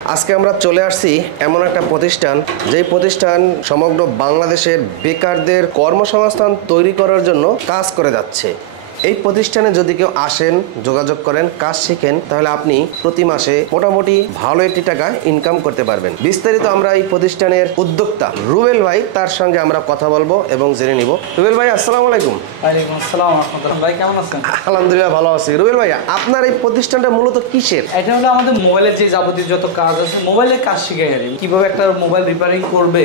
আজকে আমরা চলে আসছি এমন একটা প্রতিষ্ঠান যেই প্রতিষ্ঠান সমগ্র বাংলাদেশের বেকারদের কর্মসংস্থান তৈরি করার জন্য কাজ করে যাচ্ছে। এই প্রতিষ্ঠানে যদি কেউ আসেন, যোগাযোগ করেন, কাজ শিখেন, তাহলে আপনি প্রতি মাসে মোটামুটি ভালো একটি টাকা ইনকাম করতে পারবেন। বিস্তারিত আমরা এই প্রতিষ্ঠানের উদ্যোক্তা রুবেল ভাই, তার সঙ্গে আমরা কথা বলবো এবং জেনে নিব। রুবেল ভাই, আসসালামু আলাইকুম। ওয়ালাইকুম আসসালাম রাহমাতুল্লাহ। ভাই কেমন আছেন? আলহামদুলিল্লাহ ভালো আছি। রুবেল ভাই, আপনার এই প্রতিষ্ঠানটা মূলত কিসের? এটা হলো আমাদের মোবাইলের যে যাবতীয় যত কাজ আছে, মোবাইলের কাজ শিখাই আর কিভাবে একটা মোবাইল রিপেয়ারিং করবে,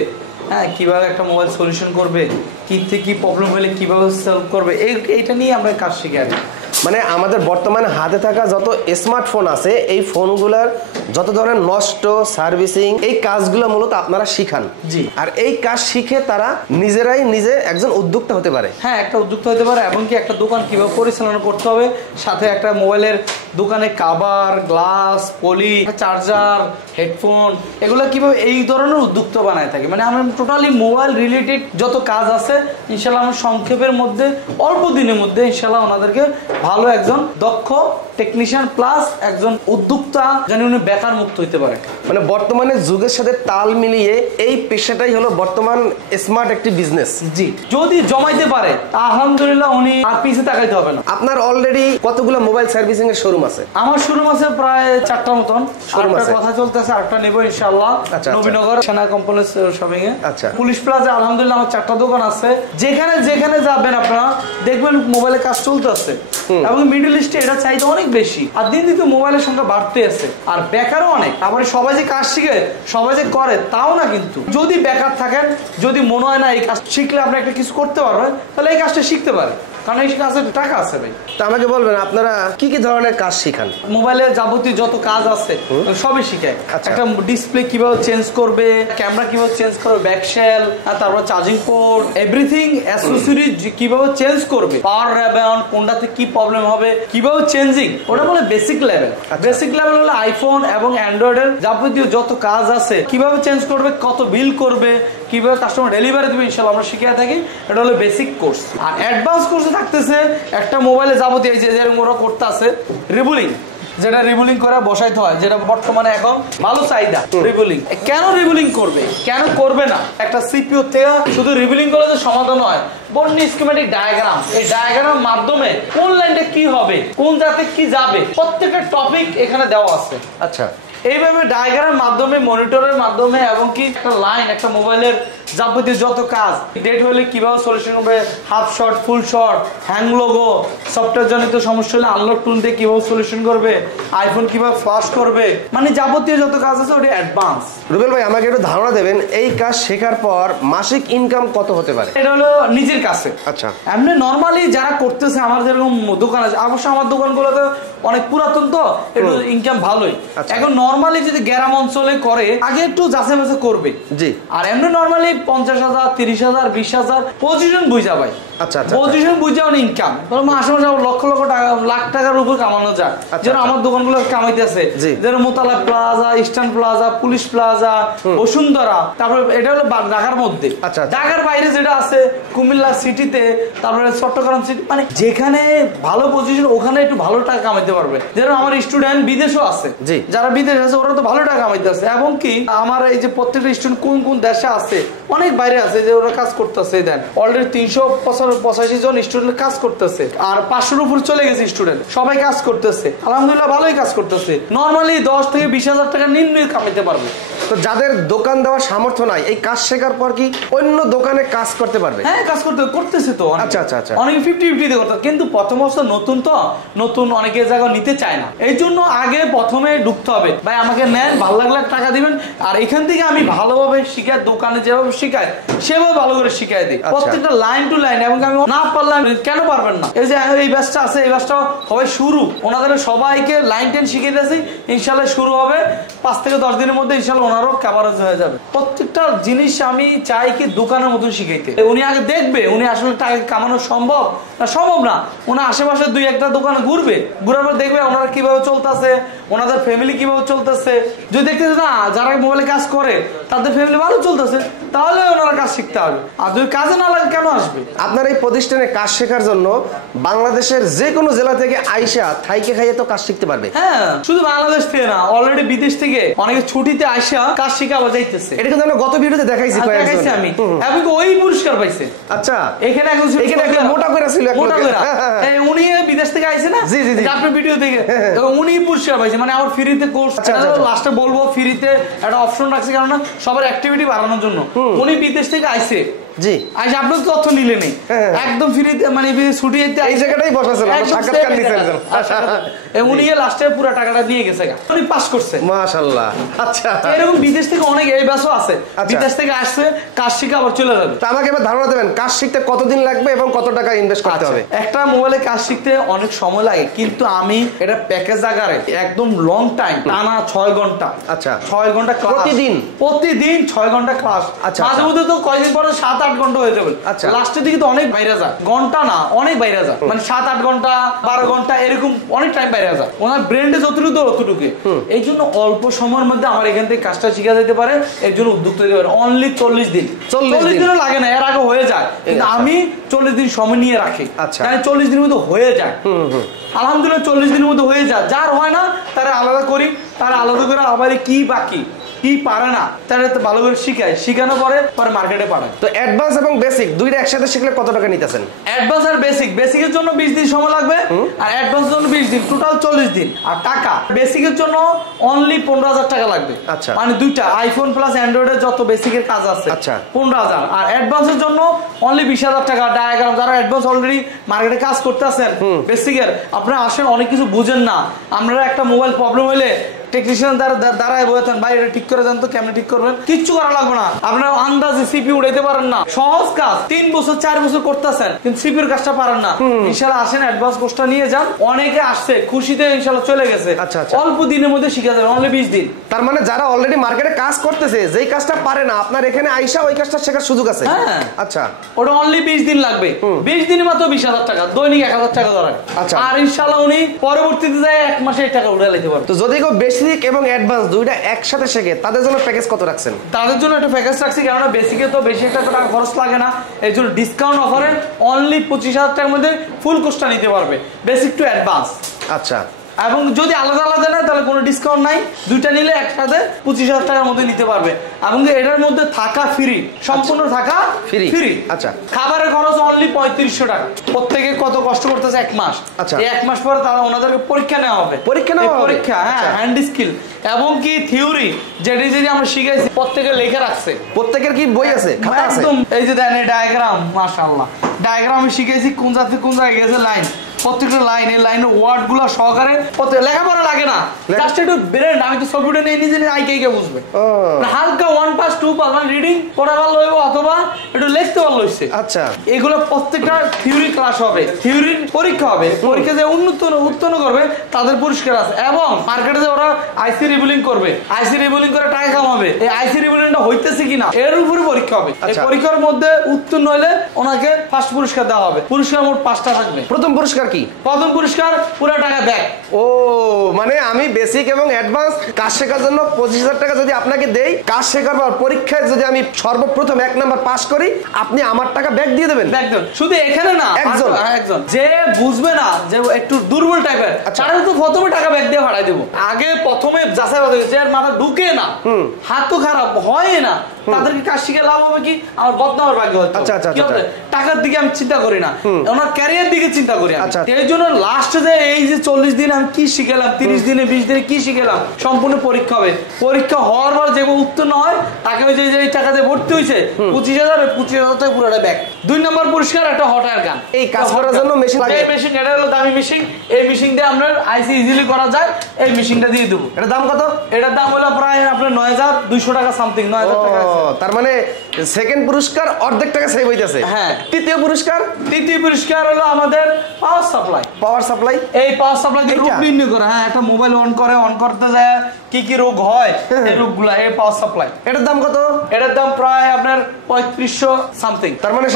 হ্যাঁ, কিভাবে একটা মোবাইল সলিউশন করবে, কি থেকে কি প্রবলেম হলে কিভাবে সলভ করবে, এইটা নিয়ে আমরা কাজ শিখি আর মানে আমাদের বর্তমানে হাতে থাকা যত স্মার্টফোন আছে, এই ফোনগুলোর যত ধরনের নষ্ট, সার্ভিসিং, এই কাজগুলো মূলত আপনারা শিখান। জি। আর এই কাজ শিখে তারা নিজেরাই নিজে একজন উদ্যোক্তা হতে পারে। হ্যাঁ, একটা উদ্যোক্তা হতে পারে এবং কি একটা দোকান কিভাবে পরিচালনা করতে হবে, সাথে একটা মোবাইলের দোকানে কাভার, গ্লাস, পলি, চার্জার, হেডফোন, এগুলো কিভাবে এই ধরনের উদ্যোক্তা বানায় থাকে। মানে আমরা টোটালি মোবাইল রিলেটেড যত কাজ আছে ইনশাল্লাহ আমরা সংক্ষেপের মধ্যে অল্প দিনের মধ্যে ইনশাল্লাহ ওনাদেরকে ভালো একজন দক্ষ টেকনিশিয়ান প্লাস একজন উদ্যোক্তা যেন উনি বেকার মুক্ত হইতে পারে। মানে বর্তমানে যুগের সাথে তাল মিলিয়ে এই পেশাটাই হলো বর্তমান স্মার্ট একটি বিজনেস। জি, যদি জমাইতে পারে আলহামদুলিল্লাহ উনি আর পিছে তাকাইতে হবে না। আপনার অলরেডি কতগুলো মোবাইল সার্ভিসিং এর শোরুম আছে? আমার শোরুম আছে প্রায় 4টা মতন। আরেকটা কথা চলতেছে, আরেকটা নেব ইনশাআল্লাহ। নবীনগর সেনা কমপ্লেক্স শপিং এ। আচ্ছা। পুলিশ প্লাজা আলহামদুলিল্লাহ আমার 4টা দোকান আছে। যেখানে যেখানে যাবেন আপনারা দেখবেন মোবাইলে কাজ চলতেছে এবং মিডল ইস্টে এটা চাইতে অনেক বেশি। আর দিন দিন মোবাইলের সংখ্যা বাড়তে আছে আর বেকারও অনেক। আবার সবাই যে কাজ শিখে, সবাই যে করে তাও না, কিন্তু যদি বেকার থাকেন, যদি মনে হয় না এই কাজ শিখলে আপনি একটা কিছু করতে পারবেন, তাহলে এই কাজটা শিখতে পারে, কারণ এই কাজে টাকা আছে ভাই। তা আমাকে বলবেন আপনারা কি কি ধরনের কাজ শিখান? মোবাইলের যাবতীয় যত কাজ আছে সবই শিখায়। একটা ডিসপ্লে কিভাবে চেঞ্জ করবে, ক্যামেরা কিভাবে চেঞ্জ করবে, ব্যাকশেল, তারপর চার্জিং পোর্ট, এভরিথিং অ্যাক্সেসরিজ কিভাবে চেঞ্জ করবে, পাওয়ার রেবেন কোনটাতে কি প্রবলেম হবে, কিভাবে চেঞ্জিং, ওটা বলে বেসিক লেভেল। বেসিক লেভেল হলো আইফোন এবং অ্যান্ড্রয়েডের যাবতীয় যত কাজ আছে, কিভাবে চেঞ্জ করবে, কত বিল করবে, কিভাবে কাস্টমার ডেলিভারি দেবে, ইনশাআল্লাহ আমরা শিখিয়ে থাকি। এটা হলো বেসিক কোর্স। আর অ্যাডভান্স কোর্সে থাকতেছে একটা মোবাইলে যাবতীয় যেরকম ওরা করতে আছে রিবুলিং, যেটা রিবুলিং করে বসাইতে হয়, যেটা বর্তমানে এখন ভালো চাহিদা। রিবুলিং কেন রিবুলিং করবে, কেন করবে না? একটা সিপিইউ থেকে শুধু রিবুলিং করলে যে সমাধান হয়, বর্ণি স্কিমেটিক ডায়াগ্রাম, এই ডায়াগ্রামের মাধ্যমে কোন লাইনটা কি হবে, কোন জাতে কি যাবে, প্রত্যেকটা টপিক এখানে দেওয়া আছে। আচ্ছা, এইভাবে ডায়াগ্রামের মাধ্যমে, মনিটরের মাধ্যমে এবং কি একটা লাইন, একটা মোবাইলের যাবতীয় যত কাজ, ডেট হলে কিভাবে সলিউশন করবে, হাফ শর্ট, ফুল শর্ট, হ্যাং লোগো, সফটওয়্যার জনিত সমস্যা হলে আনলক টুল দিয়ে কিভাবে সলিউশন করবে, আইফোন কিভাবে ফ্লাশ করবে, মানে যাবতীয় যত কাজ আছে ওটা অ্যাডভান্স। রুবেল ভাই, আমাকে একটু ধারণা দেবেন, এই কাজ শেখার পর মাসিক ইনকাম কত হতে পারে? এটা হলো নিজের কাছে। আচ্ছা। এমনি নরমালি যারা করতেছে, আমার যেরকম দোকান আছে, অবশ্য আমার দোকানগুলোতে অনেক পুরাতন তো একটু ইনকাম ভালোই। এখন নরমালি যদি গ্রাম অঞ্চলে করে আগে একটু যাচাই বাছাই করবে। জি। আর এমনি নরমালি 50,000, 30,000, 20,000 পজিশন বুঝা ভাই। আচ্ছা, পজিশন বুঝা ইনকাম মাসে মাসে লক্ষ লক্ষ টাকা, লাখ টাকার উপর কামানো যায়। যেন আমার দোকানগুলো কামাইতেছে, যেন মোতালা plaza, eastern plaza, police plaza, Bashundhara, তারপরে এটা হলো ঢাকার মধ্যে। ঢাকার বাইরে যেটা আছে কুমিল্লা সিটিতে, তারপরে চট্টগ্রাম সিটি, মানে যেখানে ভালো পজিশন ওখানে একটু ভালো টাকা কামাইতে পারবে। যেন আমার স্টুডেন্ট বিদেশও আছে, যারা বিদেশে আছে ওরা তো ভালো টাকা কামাইতে আছে। এবং কি আমার এই যে প্রত্যেকটা স্টুডেন্ট কোন কোন দেশে আছে, অনেক বাইরে আছে যে ওরা কাজ করতেছে। দেন অলরেডি 385 জন স্টুডেন্ট কাজ করতেছে, আর 500-র উপর চলে গেছে স্টুডেন্ট, সবাই কাজ করতেছে আলহামদুলিল্লাহ, ভালোই কাজ করতেছে। নর্মালি 10 থেকে 20,000 টাকা নিম্ন কামাইতে পারবে। তো যাদের দোকান দেওয়ার সামর্থ্য নাই, এই কাজ শেখার পর কি অন্য দোকানে কাজ করতে পারবে? হ্যাঁ, কাজ করতেছে তো। আচ্ছা আচ্ছা আচ্ছা, অনেকে 50-50 করতে, কিন্তু প্রথম অবস্থা নতুন তো, নতুন অনেকের জায়গা নিতে চায় না। এই জন্য আগে প্রথমে ঢুকতে হবে, ভাই আমাকে নেন, ভালো লাগলে টাকা দিবেন, আর এখান থেকে আমি ভালোভাবে শিখাই, দোকানে যেভাবে শিখাই সেভাবে ভালো করে শিখাই দিই, প্রত্যেকটা লাইন টু লাইন। এবং আমি না পারলাম, কেন পারবেন না, এই যে এই ব্যাচটা আছে, এই ব্যাচটা হবে শুরু, ওনাদের সবাইকে লাইন টেন শিখিয়ে দিয়েছি, ইনশাল্লাহ শুরু হবে 5 থেকে 10 দিনের মধ্যে, ইনশাল্লাহ ওনারও কভারেজ হয়ে যাবে। প্রত্যেকটা জিনিস আমি চাই কি দোকানের মতন শিখাইতে। উনি আগে দেখবে উনি আসলে টাকা কামানো সম্ভব না, সম্ভব না। উনি আশেপাশে 2-1টা দোকান ঘুরবে, ঘুরার পর দেখবে ওনারা কিভাবে চলতেছে, ওনাদের ফ্যামিলি কিভাবে চলতেছে, যদি দেখতেছে না যারা মোবাইলে কাজ করে তাদের ফ্যামিলি ভালো চলতেছে, তাহলে ওনারা কাজ শিখতে হবে। আর যদি কাজে না লাগে কেন আসবে? আপনার এই প্রতিষ্ঠানে কাজ শেখার জন্য বাংলাদেশের যে কোনো জেলা থেকে আইসা থাইকে খাইয়ে তো কাজ শিখতে পারবে। হ্যাঁ, শুধু বাংলাদেশ থেকে না, অলরেডি বিদেশ থেকে অনেকে ছুটিতে আইসা কাজ শিখে আবার যাইতেছে। এটা কিন্তু আমরা গত ভিডিওতে দেখাইছি আমি, এবং ওই পুরস্কার পাইছে। আচ্ছা, এখানে একজন মোটা করে ছিল, মোটা করে উনি বিদেশ থেকে আইছে না, জি জি জি, আপনার ভিডিও থেকে উনি পুরস্কার পাইছে, মানে আমার ফ্রিতে কোর্স। লাস্টে বলবো ফ্রিতে একটা অপশন রাখছে, কারণ সবার অ্যাক্টিভিটি বাড়ানোর জন্য। উনি বিদেশ থেকে আইছে, জি আইসা আপনার তথ্য নিলে নেই, একদম ফ্রিতে, মানে ছুটি এই জায়গাটাই বসাছিল, সাক্ষাৎকার নিছেন, উনি লাস্টে পুরো টাকাটা নিয়ে গেছে, উনি পাস করছে, মাশাআল্লাহ। আচ্ছা, এরকম বিদেশ থেকে অনেক এই ব্যাচও আছে, বিদেশ থেকে আসছে কাজ শিখে আবার চলে যাবে। তো আমাকে এবার ধারণা দেবেন কাজ শিখতে কতদিন লাগবে এবং কত টাকা ইনভেস্ট করতে হবে? একটা মোবাইলে কাজ শিখতে অনেক সময় লাগে, কিন্তু আমি এটা প্যাকেজ আকারে একদম লং টাইম, টানা 6 ঘন্টা। আচ্ছা, 6 ঘন্টা ক্লাস প্রতিদিন 6 ঘন্টা ক্লাস। আচ্ছা, মাঝে মধ্যে তো কয়েকদিন পরে 7-8 ঘন্টা হয়ে যাবে। আচ্ছা, লাস্টের দিকে তো অনেক বাইরে যায়, ঘন্টা না অনেক বাইরে যায়, মানে 7-8 ঘন্টা 12 ঘন্টা এরকম অনেক টাইম বাইরে যায়। ওনার ব্রেন্ডে যতটুকু অতটুকু, এই জন্য অল্প সময়ের মধ্যে আমার এখান থেকে কাজটা শিখা যেতে পারে, এর জন্য উদ্যোগ তৈরি করে। অনলি 40 দিন, 40 দিনও লাগে না, এর আগে হয়ে যায়, কিন্তু আমি 40 দিন সময় নিয়ে রাখি, তাই 40 দিনের মধ্যে হয়ে যায়। আলহামদুলিল্লাহ 40 দিনের মধ্যে হয়ে যায়। যার হয় না তারা আলাদা করি, তারা আলাদা করে আবার কি বাকি কি পারে না তারা তো ভালো করে শিখায়, শিখানোর পরে মার্কেটে পাঠায়। তো অ্যাডভান্স এবং বেসিক দুইটা একসাথে শিখলে কত টাকা নিতেছেন? অ্যাডভান্স আর বেসিক, বেসিকের জন্য 20 দিন সময় লাগবে, আর অ্যাডভান্সের জন্য 20 দিন, টোটাল 40 দিন। আর টাকা বেসিকের জন্য অনলি 15,000 টাকা লাগবে। আচ্ছা, মানে দুইটা আইফোন প্লাস অ্যান্ড্রয়েডের যত বেসিকের কাজ আছে, আচ্ছা 15,000। আর অ্যাডভান্সের জন্য অনলি 20,000 টাকা। ডায়াগ্রাম যারা অ্যাডভান্স অলরেডি মার্কেটে কাজ করতে আছেন বেসিকের, আপনারা আসেন অনেক কিছু বুঝেন না, আপনারা একটা মোবাইল প্রবলেম হলে টেকনিশিয়ান দাঁড়ায় বলতেন ভাই এটা ঠিক করে দেন তো, কেমন ঠিক করবেন, কিচ্ছু করা লাগবে না, আপনারা আন্দাজে সিপি উড়াইতে পারেন না, সহজ কাজ 3 বছর 4 বছর করতেছেন কিন্তু সিপির কাজটা পারেন না। ইনশাআল্লাহ আসেন, অ্যাডভান্স কোর্সটা নিয়ে যান, অনেকে আসছে খুশিতে ইনশাআল্লাহ চলে গেছে। আচ্ছা, অল্প দিনের মধ্যে শিখা যাবে, অনলি 20 দিন। তার মানে যারা অলরেডি মার্কেটে কাজ করতেছে, যেই কাজটা পারে না, আপনার এখানে আইসা ওই কাজটা শেখার সুযোগ আছে। হ্যাঁ, আচ্ছা, ওটা অনলি 20 দিন লাগবে, 20 দিনে মাত্র 20,000 টাকা, দৈনিক 1,000 টাকা ধরেন। আচ্ছা, আর ইনশাআল্লাহ উনি পরবর্তীতে যায় 1 মাসে এই টাকা উড়াই নিতে পারবে। তো যদি কেউ বেসিক এবং অ্যাডভান্স দুইটা একসাথে শেখে তাদের জন্য প্যাকেজ কত রাখছেন? তাদের জন্য একটা প্যাকেজ রাখছি, কারণ বেসিকে তো বেশি একটা টাকা খরচ লাগে না, এর জন্য ডিসকাউন্ট অফারে অনলি 25,000 টাকার মধ্যে ফুল কোর্সটা নিতে পারবে, বেসিক টু অ্যাডভান্স। আচ্ছা, এবং যদি আলাদা আলাদা নেয় তাহলে কোনো ডিসকাউন্ট নাই, দুইটা নিলে একসাথে 25,000 টাকার মধ্যে নিতে পারবে। এবং এটার মধ্যে থাকা ফ্রি, সম্পূর্ণ থাকা ফ্রি। আচ্ছা, খাবারের খরচ অনলি 3500 টাকা। প্রত্যেকে কত কষ্ট করতেছে 1 মাস, এই 1 মাস পরে তারা ওনাদেরকে পরীক্ষা নেওয়া হবে, পরীক্ষা, হ্যাঁ, হ্যান্ড স্কিল এবং কি থিওরি যেটি যেটি আমরা শিখাইছি প্রত্যেকে লেখা রাখছে। প্রত্যেকের কি বই আছে, খাতা আছে? একদম, এই যে দেন ডায়াগ্রাম, মাশাআল্লাহ ডায়াগ্রাম আমি শিখাইছি, কোন জাতি কোন জায়গায় গেছে লাইন, প্রত্যেকটা লাইন, এই লাইনের ওয়ার্ড গুলো সহকারে, লেখাপড়া লাগে না, জাস্ট একটু ব্রেন, আমি তো ছবিটা নিয়ে নিজে আইকে বুঝবে, হালকা 1 পাস 2 পাস মানে রিডিং পড়া ভালো হইব অথবা একটু লিখতে ভালো হইছে। আচ্ছা, এগুলো প্রত্যেকটা থিওরি ক্লাস হবে, থিওরির পরীক্ষা হবে, পরীক্ষা যে উত্তীর্ণ করবে তাদের পুরস্কার আছে। এবং মার্কেটে যে ওরা আইসি রিবিলিং করবে, আইসি রিবিলিং করে টাকা কামাবে, এই আইসি রিবিলিংটা হইতেছে কিনা এর উপরে পরীক্ষা হবে। এই পরীক্ষার মধ্যে উত্তীর্ণ হলে ওনাকে ফার্স্ট পুরস্কার দেওয়া হবে। পুরস্কার মোট 5টা থাকবে। প্রথম পুরস্কার কি? প্রথম পুরস্কার পুরো টাকা ব্যাক। ও মানে আমি বেসিক এবং অ্যাডভান্স কাজ শেখার জন্য 25,000 টাকা যদি আপনাকে দেই, কাজ শেখার পর পরীক্ষায় যদি আমি সর্বপ্রথম 1 নাম্বার পাস করি, আপনি আমার টাকা ব্যাক দিয়ে দেবেন? একদম, শুধু এখানে না, একজন যে বুঝবে না, যে একটু দুর্বল টাইপের, তারা তো প্রথমে টাকা ব্যাক দিয়ে ভাড়াই দেবো। আগে প্রথমে যাচাই বাছাই, যে মাথা ঢুকে না, হাত তো খারাপ হয় না, তাদেরকে কাজ শিখে লাভ হবে কি, আমার বদনামের ভাগ্য হচ্ছে। আচ্ছা, টাকার দিকে আমি চিন্তা করি না, ওনার ক্যারিয়ার দিকে চিন্তা করি। এই জন্য লাস্টে যে এই যে 40 দিন আমি কি শিখেলাম, 30 দিনে 20 দিনে কি শিখেলাম, সম্পূর্ণ পরীক্ষা হবে। পরীক্ষা হওয়ার পর যে উত্তীর্ণ হয় তাকে ওই যে টাকা দিয়ে ভর্তি হয়েছে 25,000 থেকে পুরোটা ব্যাক। 2 নম্বর পুরস্কার একটা হট এয়ার গান। এই কাজ করার জন্য মেশিন লাগে, এই মেশিন, এটা হলো দামি মেশিন, এই মেশিন দিয়ে আমরা আইসি ইজিলি করা যায়, এই মেশিনটা দিয়ে দেবো। এটার দাম কত? এটার দাম হলো প্রায় আপনার 9,200 টাকা সামথিং, 9,000 টাকা। তার মানে সেকেন্ড পুরস্কার অর্ধেক টাকা সেভ হইতাছে। হ্যাঁ। তৃতীয় পুরস্কার হলো আমাদের পাওয়ার সাপ্লাই। পাওয়ার সাপ্লাই, এই পাওয়ার সাপ্লাই দিয়ে রূপ নির্ণয় করে, হ্যাঁ, একটা মোবাইল অন করতে যায় কি কি রোগ হয় এই রোগগুলা এই পাওয়ার সাপ্লাই। এটার দাম কত? এটার দাম প্রায় আপনার 3500 সামথিং। তার মানে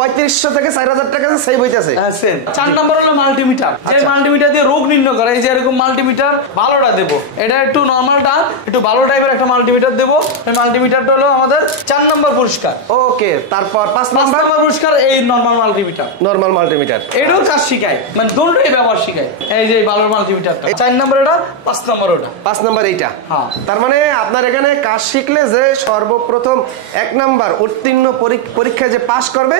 3500 থেকে 4000 টাকা সেভ হইতাছে। হ্যাঁ সেম। 4 নাম্বার হলো মাল্টিমিটার। যে মাল্টিমিটার দিয়ে রোগ নির্ণয় করে, এই যে এরকম মাল্টিমিটার ভালোটা দেব। এটা একটু নরমালটা একটু ভালো টাইপের একটা মাল্টিমিটার দেব। এই মাল্টিমিটারটা হলো আমাদের 4 নাম্বার পুরস্কার। ওকে, তারপর 5 নাম্বার পুরস্কার এই নরমাল মাল্টিমিটার। নরমাল মাল্টিমিটার এটাও কাজ শিখায়, মানে দুটোই ব্যবহার শিখায়। এই যে ভালো মাল্টিমিটারটা 4 নাম্বার, এটা 5 নাম্বার ওটা। 5 নাম্বার এইটা। হ্যাঁ। তার মানে আপনার এখানে কাজ শিখলে যে সর্বপ্রথম 1 নাম্বার উত্তীর্ণ পরীক্ষায় যে পাস করবে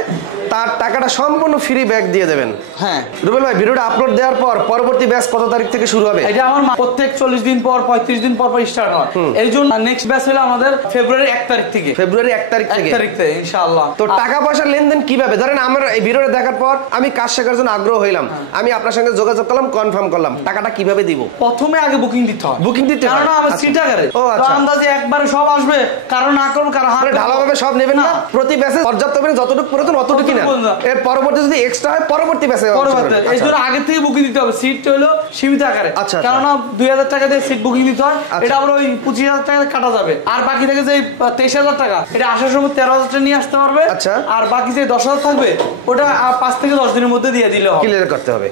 তার টাকাটা সম্পূর্ণ ফ্রি ব্যাক দিয়ে দেবেন। হ্যাঁ রুবেল ভাই, ভিডিওটা আপলোড দেওয়ার পর পরবর্তী ব্যাচ কত তারিখ থেকে শুরু হবে? এটা আমার প্রত্যেক 40 দিন পর 35 দিন পর স্টার্ট হয়। এই জন্য নেক্সট ব্যাচ হলো আমাদের ফেব্রুয়ারি 1 তারিখ থেকে। ফেব্রুয়ারি 1 তারিখ থেকে ইনশাআল্লাহ। তো টাকা পয়সা লেনদেন কিভাবে? ধরেন আমার এই ভিডিওটা দেখার পর আমি কাজ শেখার জন্য আগ্রহ হইলাম, আমি আপনার সঙ্গে যোগাযোগ করলাম, কনফার্ম করলাম, টাকাটা কিভাবে দিব? প্রথমে আগে বুকিং দিতে হয়। বুকিং দিতে হয়, কারণ আমার সিটাগারে তো আন্দাজে একবারে সব আসবে, কারণ না করুন, কারণ হাতে ঢালাভাবে সব নেবেন না। প্রতি ব্যাচে পর্যাপ্ত পরিমাণে যতটুকু প্রয়োজন অতটুকু না, এর পরবর্তী যদি এক্সট্রা হয় পরবর্তী ব্যাচে। এই জন্য আগে থেকে বুকিং দিতে হবে। সিট হলো সীমিত আকারে, কারণ 2000 টাকা দিয়ে সিট বুকিং দিতে হয়। এটা আবার ওই 25000 টাকা কাটা যাবে। আর বাকি থেকে যে 23000 টাকা, এটা আসার সময় 13000 টাকা নিয়ে আসতে পারবে। আর বাকি যে 10000 থাকবে ওটা 5 থেকে 10 দিনের মধ্যে দিয়ে দিলে হবে।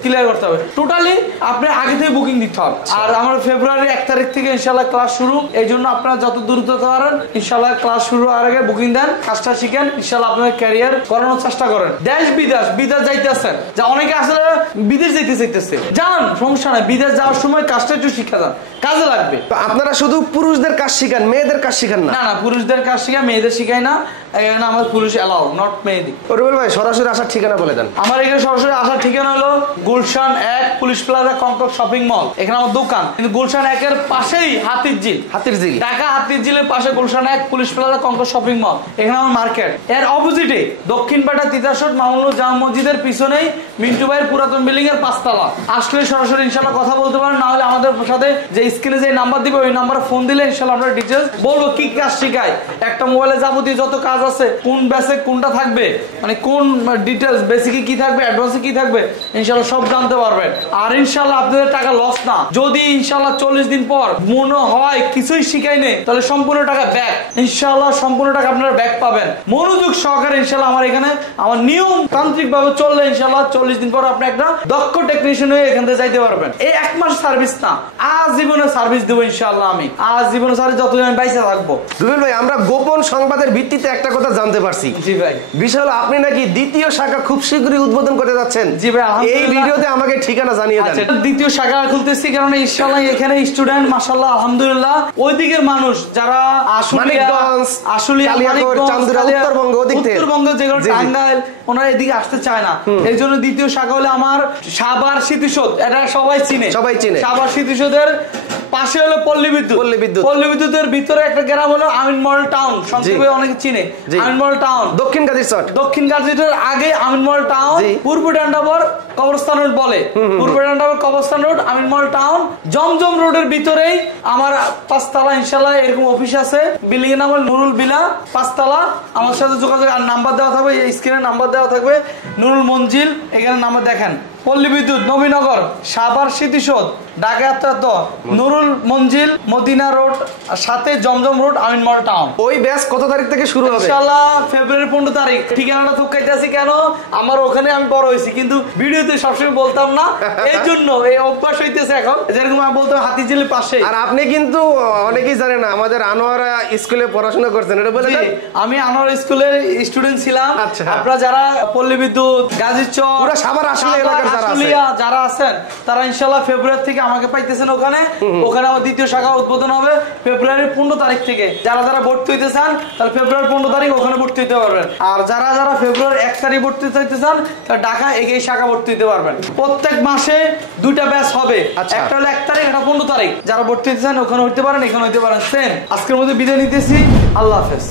ক্লিয়ার করতে হবে। টোটালি আপনি আগে থেকে বুকিং দিতে হবে। আর আমার ফেব্রুয়ারি 1 তারিখ থেকে ইনশাআল্লাহ ক্লাস শুরু। এই জন্য আপনারা যত দ্রুত হতে পারেন ইনশাআল্লাহ ক্লাস শুরু হওয়ার আগে বুকিং দেন, কাজটা শিখেন, ইনশাআল্লাহ আপনার ক্যারিয়ার করানোর চেষ্টা করেন। দেশ বিদেশ যাইতেছেন, যা অনেকে আসলে বিদেশ চাইতেছে, যান, সমস্যা নাই। বিদেশ যাওয়ার সময় কাজটা একটু শিখা যান, কাজে লাগবে। আপনারা শুধু পুরুষদের কাজ শিখান, মেয়েদের কাজ শিখান না? না, পুরুষদের কাজ শিখায়, মেয়েদের শিখাই না। এখানে আমার পুরুষ অ্যালাউ, নট মেয়েদের। রুবেল ভাই, সরাসরি আসার ঠিকানা বলে দেন। আমার এখানে সরাসরি আসার ঠিকানা হলো Gulshan 1 police plaza complex shopping mall. এখানে আমার দোকান, কিন্তু গুলশান 1 এর পাশেই হাতিরঝিল ঢাকা হাতিরঝিলের পাশে Gulshan 1 police plaza complex shopping mall. এখানে আমার মার্কেট। এর অপোজিটে দক্ষিণ পাটা তিতাসট মামুনুল জামা মসজিদের পিছনেই মিন্টু ভাইয়ের পুরাতন বিল্ডিং এর 5 তলা। আসলে সরাসরি ইনশাআল্লাহ কথা বলতে পারেন, না হলে আমাদের সাথে যে স্ক্রিনে যে নাম্বার দিবে ওই নাম্বারে ফোন দিলে ইনশাআল্লাহ আমরা ডিটেইলস বলবো কি কাজ শেখায়। একটা মোবাইলে যাবতীয় যত কাজ আছে, কোন ব্যাচে কোনটা থাকবে, মানে কোন ডিটেইলস, বেসিকে কি থাকবে, অ্যাডভান্সে কি থাকবে, ইনশাআল্লাহ সব জানতে পারবেন। আর ইনশাআল্লাহ আপনাদের টাকা লস না। যদি ইনশাআল্লাহ 40 দিন পর মনে হয় কিছুই শিখাই নেই, তাহলে সম্পূর্ণ টাকা ব্যাক। ইনশাআল্লাহ সম্পূর্ণ টাকা আপনারা ব্যাক পাবেন। মনোযোগ সহকারে ইনশাআল্লাহ আমার এখানে আমার নিয়ম তান্ত্রিক ভাবে চললে ইনশাআল্লাহ 40 দিন পর আপনি একটা দক্ষ টেকনিশিয়ান হয়ে এখান থেকে যাইতে পারবেন। এই 1 মাস সার্ভিস না, আজীবনে সার্ভিস দেব ইনশাআল্লাহ। আমি আজীবনে সার্ভিস যতদিন আমি বাইসে থাকবো। রুবেল ভাই, আমরা গোপন সংবাদের ভিত্তিতে একটা কথা জানতে পারছি। জি ভাই। বিষয় হলো আপনি নাকি দ্বিতীয় শাখা খুব শীঘ্রই উদ্বোধন করতে যাচ্ছেন। জি ভাই, এই ভিডিওতে আমাকে ঠিকানা জানিয়ে দেন। দ্বিতীয় শাখা খুলতেছি, কারণ ইনশাআল্লাহ এখানে স্টুডেন্ট মাশাআল্লাহ আলহামদুলিল্লাহ ওই দিকের মানুষ যারা উত্তরবঙ্গ যেগুলো টাঙ্গাইল, ওনারা এদিকে আসতে চায় না। এই জন্য দ্বিতীয় শাখা হলে আমার সাভার স্মৃতিসৌধ, এটা সবাই চিনে। সাভার স্মৃতিসৌধের পাশে হলো পল্লী বিদ্যুতের ভিতরে একটা গ্রাম হলো আমিন মডেল টাউন, সংক্ষেপে অনেকে চিনে আমিন মডেল টাউন। দক্ষিণ গাজীপুর আগে আমিন মডেল টাউন, পূর্ব ডান্ডাবর কবরস্থান রোড বলে, পূর্ব ডান্ডাবর কবরস্থান রোড, আমিন মডেল টাউন। জমজম রোডের ভিতরেই আমার 5 তলা ইনশাআল্লাহ এরকম অফিস আছে। বিল্ডিং এর নাম হলো নুরুল বিলা, 5 তলা। আমার সাথে যোগাযোগ, আর নাম্বার দেওয়া থাকবে, স্ক্রিনে নাম্বার দেওয়া থাকবে। নুরুল মঞ্জিল, এখানে নাম্বার দেখেন। পল্লী বিদ্যুৎ, নবীনগর, সাভার স্মৃতিসৌধ, ঢাকা নুরুল মঞ্জিল, মদিনা রোড, সাথে জমজম রোড, আমিন মডেল টাউন। ওই ব্যাচ কত তারিখ থেকে শুরু হবে? ইনশাআল্লাহ ফেব্রুয়ারি 15 তারিখ। ঠিকানাটা থুকাইতেছি কেন, আমার ওখানে আমি বড় হয়েছি, কিন্তু ভিডিওতে সবসময় বলতাম না। এই জন্য এই অভ্যাস হইতেছে এখন, যেরকম আমি বলতাম হাতিঝিলের পাশে। আর আপনি কিন্তু অনেকেই জানে না, আমাদের আনোয়ারা স্কুলে পড়াশোনা করছেন, এটা বলে দেন। আমি আনোয়ারা স্কুলের স্টুডেন্ট ছিলাম। আপনারা যারা পল্লী বিদ্যুৎ, গাজীচর, পুরো সাভার আশুলিয়া এলাকার যারা আছেন তারা ইনশাআল্লাহ ফেব্রুয়ারি থেকে আমাকে পাইতেছেন ওখানে। ওখানে আমার দ্বিতীয় শাখা উদ্বোধন হবে ফেব্রুয়ারি 15 তারিখ থেকে। যারা ভর্তি হইতে চান তারা ফেব্রুয়ারি 15 তারিখ ওখানে ভর্তি হতে পারবেন। আর যারা ফেব্রুয়ারি 1 তারিখ ভর্তি হইতে চান তারা ঢাকা এই শাখা ভর্তি হতে পারবেন। প্রত্যেক মাসে 2টা ব্যাচ হবে, একটা হলো 1 তারিখ, একটা 15 তারিখ। যারা ভর্তি হইতে চান ওখানে হইতে পারেন, এখানে হইতে পারেন। সেম। আজকের মধ্যে বিদায় নিতেছি, আল্লাহ হাফেজ।